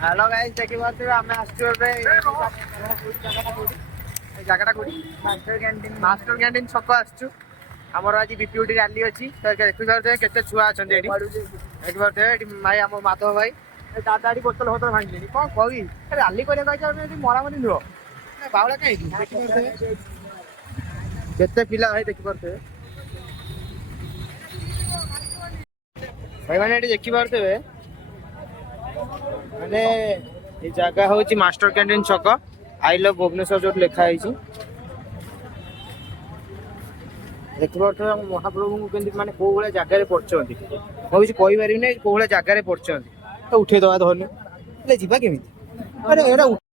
hello guys देखि पारथिबे आमे आछू एबे जागाटा कोडी मास्टर कैंटीन छक आछू हमर आज बीपीयूटी रैली अछि त देखि पारथिबे केते छुआ अछन एडी देखि पारथिबे एडी भाई हम माधव भाई दादाडी बोतल होतल भांगलेनी कोन कहि रैली करे कहै छ एडी मरामरी नुहो बावळा काई देखि पारथिबे केते पिला भाई देखि पारथिबे भाई माने एडी देखि पारथिबे माने ये जगह हूँ मास्टर कैंटीन छक आई लव भुवनेश्वर जो लिखा है देख महाप्रभु के माने कौ भाया जगार पड़ते मुझे कहीपर ना कौ भाया जगार पड़ते तो उठे दवा धरने जा केमी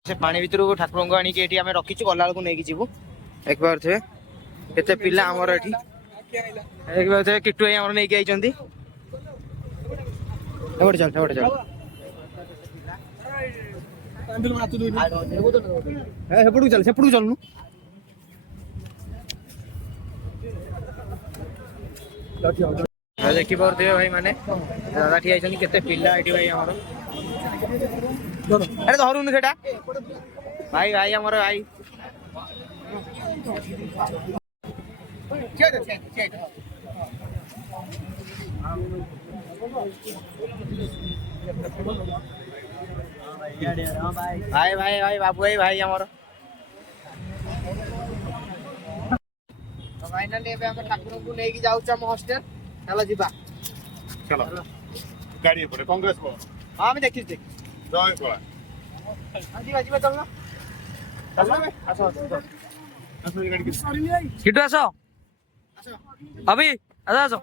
से पानी भितर ठाकुर को आनिक रखीचु गला बेलू नहीं जीवु देख पारे केते पिला आमर एठी देख पारे किट्टू भाई आमर नहीं आई चल चल सेपटू चल सेपटू चलनु देखी पारे भाई माने दादा ठिया केते पिला एठी भाई हमर अरे धरुनु सेटा भाई भाई हमर भाई भाई भाई भाई बाबू भाई भाई हमर फाइनली एबे हम ठाकुर को नेकी जाउ हम हॉस्टल चलो जीबा चलो गाड़ी पर कांग्रेस को हां मैं देखि देख जय को हां जीबा जीबा चलना चलना बे आसो आसो गाड़ी की किटू आसो आसो अभी आसो आसो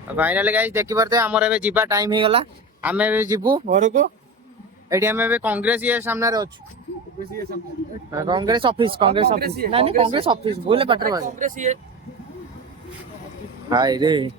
फाइनली गाइस देखि परते हमर एबे जीबा टाइम हे गला हमें एबे जीबू घर को एडी हमें एबे कांग्रेस ये सामने रे अछु कांग्रेस ऑफिस नहीं कांग्रेस ऑफिस बोले पटर भाई कांग्रेस ये हाय रे